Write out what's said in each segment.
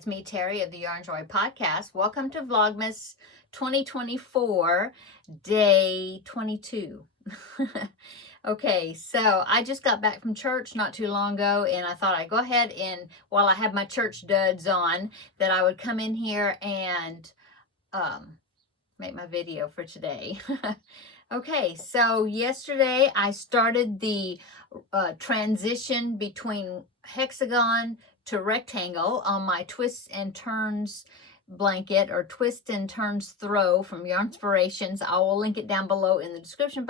It's me, Terry of the Yarn Joy Podcast. Welcome to Vlogmas 2024, day 22. Okay, so I just got back from church not too long ago, and I thought I'd go ahead and, while I have my church duds on, that I would come in here and make my video for today. Okay, so yesterday I started the transition between hexagon to rectangle on my twists and turns blanket, or twist and turns throw from Yarnspirations. I will link it down below in the description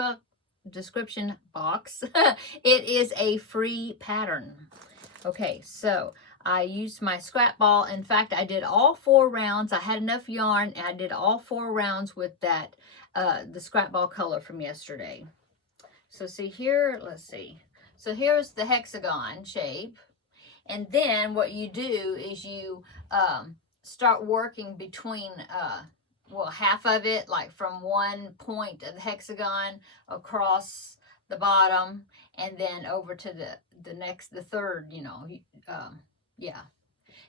box. It is a free pattern. Okay, so I used my scrap ball. In fact, I did all 4 rounds. I had enough yarn, and I did all 4 rounds with that the scrap ball color from yesterday. So see here, let's see. So here's the hexagon shape. And then what you do is you start working between, well, half of it, like from one point of the hexagon across the bottom, and then over to the third, you know, yeah.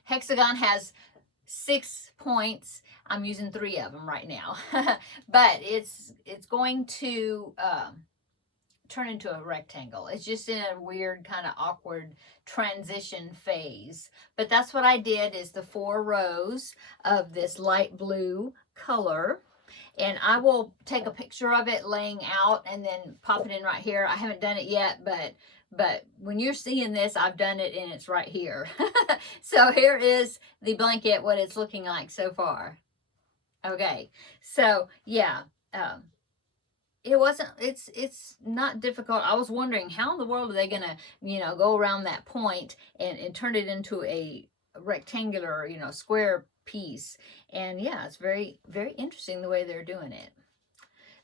Hexagon has 6 points. I'm using 3 of them right now, but it's going to turn into a rectangle. It's just in a weird kind of awkward transition phase. But that's what I did, is the 4 rows of this light blue color. And I will take a picture of it laying out and then pop it in right here. I haven't done it yet, but when you're seeing this, I've done it and it's right here. So here is the blanket, what it's looking like so far. Okay, so yeah, it's not difficult. I was wondering, how in the world are they gonna, you know, go around that point and turn it into a rectangular, you know, square piece. And yeah, it's very, very interesting the way they're doing it.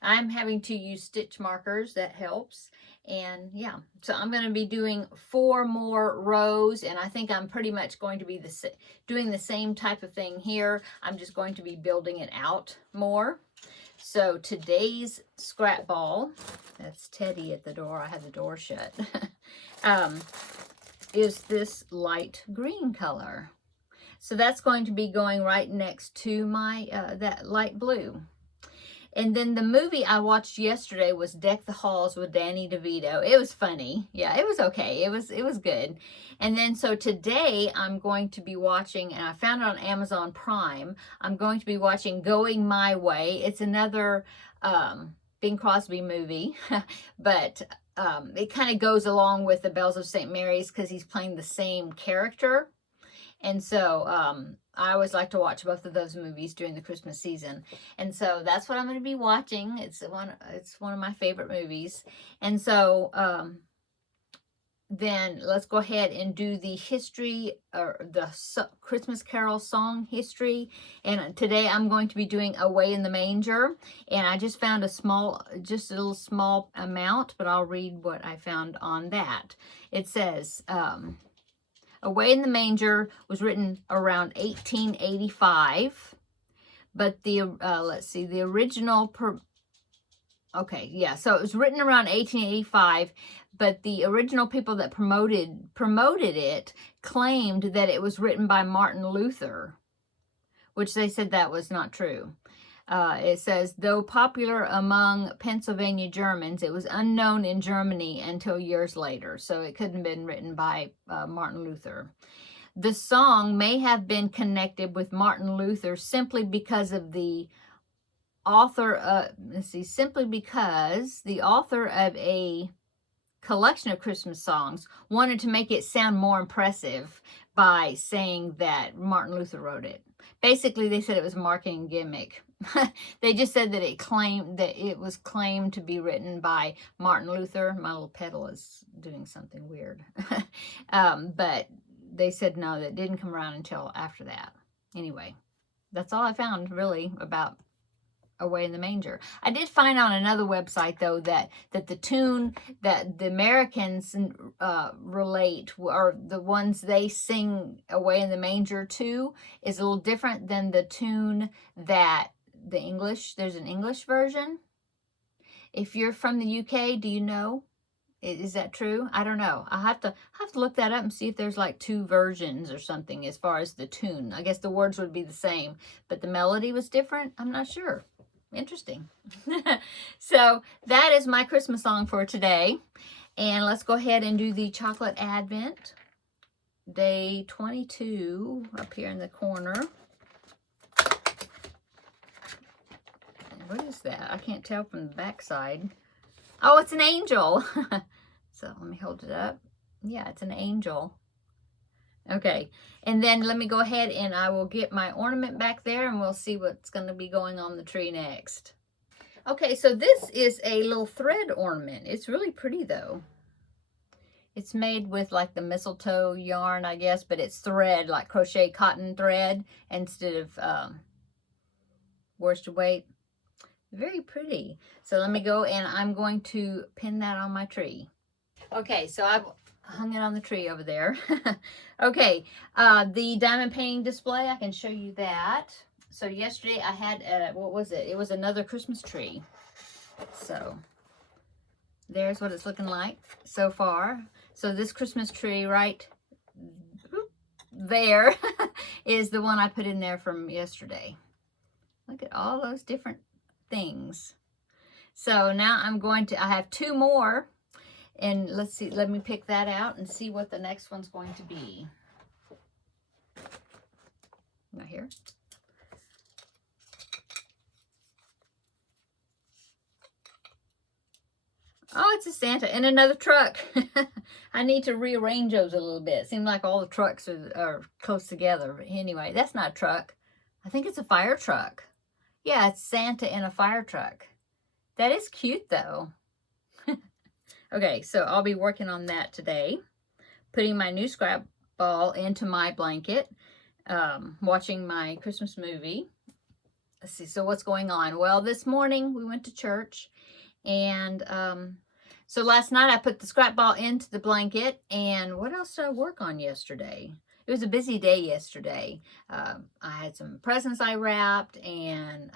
I'm having to use stitch markers. That helps. And yeah, so I'm going to be doing 4 more rows, and I think I'm pretty much going to be doing the same type of thing here. I'm just going to be building it out more. So today's scrap ball, that's Teddy at the door, I had the door shut, is this light green color. So that's going to be going right next to my that light blue. And then the movie I watched yesterday was Deck the Halls with Danny DeVito. It was funny. Yeah, it was okay. It was good. And then so today I'm going to be watching, and I found it on Amazon Prime, I'm going to be watching Going My Way. It's another Bing Crosby movie, but it kind of goes along with the Bells of St. Mary's because he's playing the same character. And so I always like to watch both of those movies during the Christmas season. And so that's what I'm going to be watching. It's one of my favorite movies. And so then let's go ahead and do the history, or the Christmas Carol song history. And today I'm going to be doing Away in the Manger. And I just found just a little small amount, but I'll read what I found on that. It says, Away in the Manger was written around 1885, but let's see, the original, okay, yeah, so it was written around 1885, but the original people that promoted it claimed that it was written by Martin Luther, which they said that was not true. It says, though popular among Pennsylvania Germans, it was unknown in Germany until years later. So it couldn't have been written by Martin Luther. The song may have been connected with Martin Luther simply because of the author, simply because the author of a collection of Christmas songs wanted to make it sound more impressive by saying that Martin Luther wrote it. Basically, they said it was a marketing gimmick. They just said that it was claimed to be written by Martin Luther. My little pedal is doing something weird. But they said no, that didn't come around until after that. Anyway, that's all I found really about Away in the Manger. I did find on another website, though, that the tune that the Americans relate, or the ones they sing Away in the Manger to, is a little different than the tune that there's an English version. If you're from the UK, do you know Is that true? I don't know. I'll have to look that up and see if there's like two versions or something as far as the tune. I guess the words would be the same, but the melody was different. I'm not sure. Interesting. So that is my Christmas song for today. And let's go ahead and do the chocolate advent. Day 22 up here in the corner. What is that? I can't tell from the back side. Oh, it's an angel. So let me hold it up. Yeah, it's an angel. Okay, and then let me go ahead and I will get my ornament back there and we'll see what's going to be going on the tree next. Okay, so this is a little thread ornament. It's really pretty though. It's made with like the mistletoe yarn, I guess, but it's thread, like crochet cotton thread instead of worsted weight. Very pretty. So let me go and I'm going to pin that on my tree. Okay, so I've hung it on the tree over there. Okay, the diamond painting display, I can show you that. So yesterday I had, what was it? It was another Christmas tree. So there's what it's looking like so far. So this Christmas tree right there is the one I put in there from yesterday. Look at all those different things. So now I'm going to, I have two more, and let's see, let me pick that out and see what the next one's going to be. Right here. Oh, it's a Santa and another truck. I need to rearrange those a little bit. It seems like all the trucks are close together. But anyway, that's not a truck. I think it's a fire truck. Yeah, it's Santa in a fire truck. That is cute, though. Okay, so I'll be working on that today. Putting my new scrap ball into my blanket. Watching my Christmas movie. Let's see, so what's going on? Well, this morning we went to church. And so last night I put the scrap ball into the blanket. And what else did I work on yesterday? It was a busy day yesterday. I had some presents I wrapped, and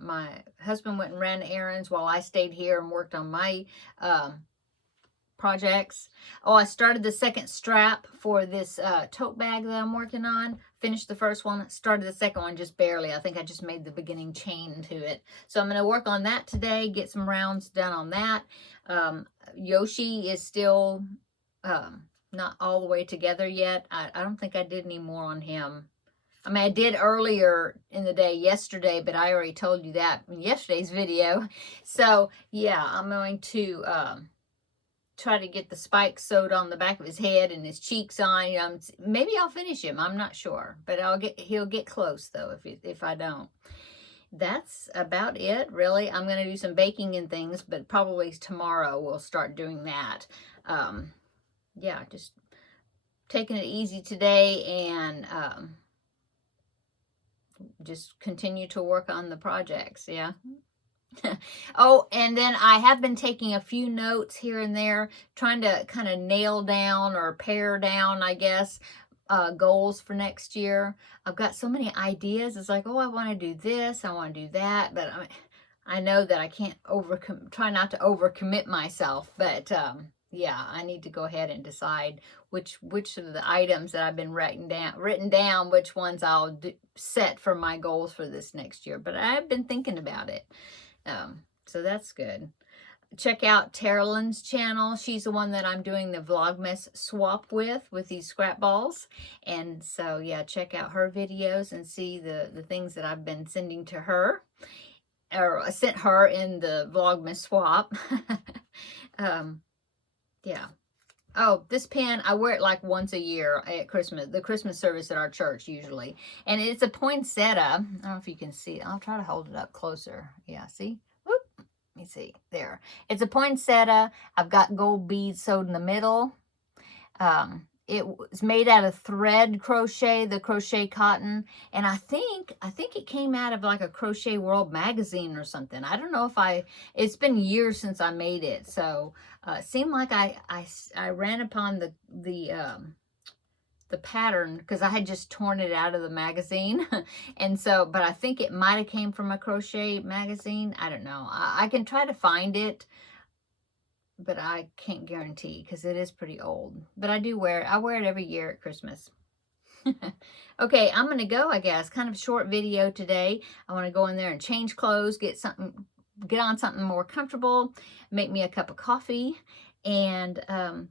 my husband went and ran errands while I stayed here and worked on my projects. Oh, I started the second strap for this tote bag that I'm working on. Finished the first one, started the second one just barely. I think I just made the beginning chain to it. So I'm going to work on that today, get some rounds done on that. Yoshi is still not all the way together yet. I don't think I did any more on him. I mean, I did earlier in the day yesterday, but I already told you that in yesterday's video. So yeah, I'm going to try to get the spikes sewed on the back of his head and his cheeks on. Maybe I'll finish him. I'm not sure, but he'll get close though if I don't. That's about it, really. I'm going to do some baking and things, but probably tomorrow we'll start doing that. Yeah, just taking it easy today and just continue to work on the projects. Yeah. Oh, and then I have been taking a few notes here and there, trying to kind of nail down or pare down, I guess, goals for next year. I've got so many ideas. It's like, oh, I want to do this, I want to do that, but I know that I can't try not to overcommit myself, but yeah, I need to go ahead and decide which of the items that I've been written down, which ones I'll set for my goals for this next year. But I've been thinking about it. So that's good. Check out Terrilyn's channel. She's the one that I'm doing the Vlogmas swap with these scrap balls. And so, yeah, check out her videos and see the things that I've been sending to her. Or I sent her in the Vlogmas swap. Yeah. Oh, this pen, I wear it like once a year at Christmas, the Christmas service at our church usually. And it's a poinsettia. I don't know if you can see. I'll try to hold it up closer. Yeah, see? Whoop. Let me see. There. It's a poinsettia. I've got gold beads sewed in the middle. It was made out of thread crochet, the crochet cotton. And I think it came out of like a Crochet World magazine or something. I don't know if it's been years since I made it. So it seemed like I ran upon the pattern because I had just torn it out of the magazine. And so, but I think it might have came from a crochet magazine. I don't know. I can try to find it. but I can't guarantee because it is pretty old. But I do wear it. I wear it every year at Christmas. Okay, I'm going to go, I guess. Kind of a short video today. I want to go in there and change clothes, get on something more comfortable, make me a cup of coffee, and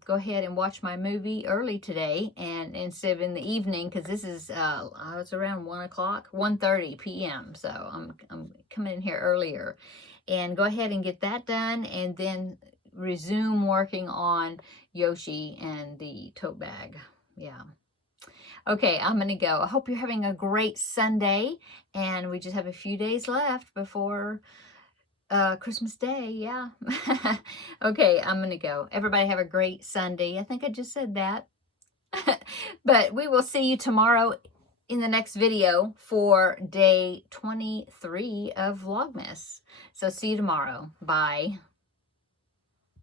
go ahead and watch my movie early today, and instead of in the evening, because this is it's around 1 o'clock, 1:30 p.m. So I'm coming in here earlier, and go ahead and get that done, and then resume working on Yoshi and the tote bag. Yeah. Okay, I'm going to go. I hope you're having a great Sunday, and we just have a few days left before Christmas Day. Yeah. Okay, I'm going to go. Everybody have a great Sunday. I think I just said that. But we will see you tomorrow in the next video for day 23 of Vlogmas. So see you tomorrow. Bye.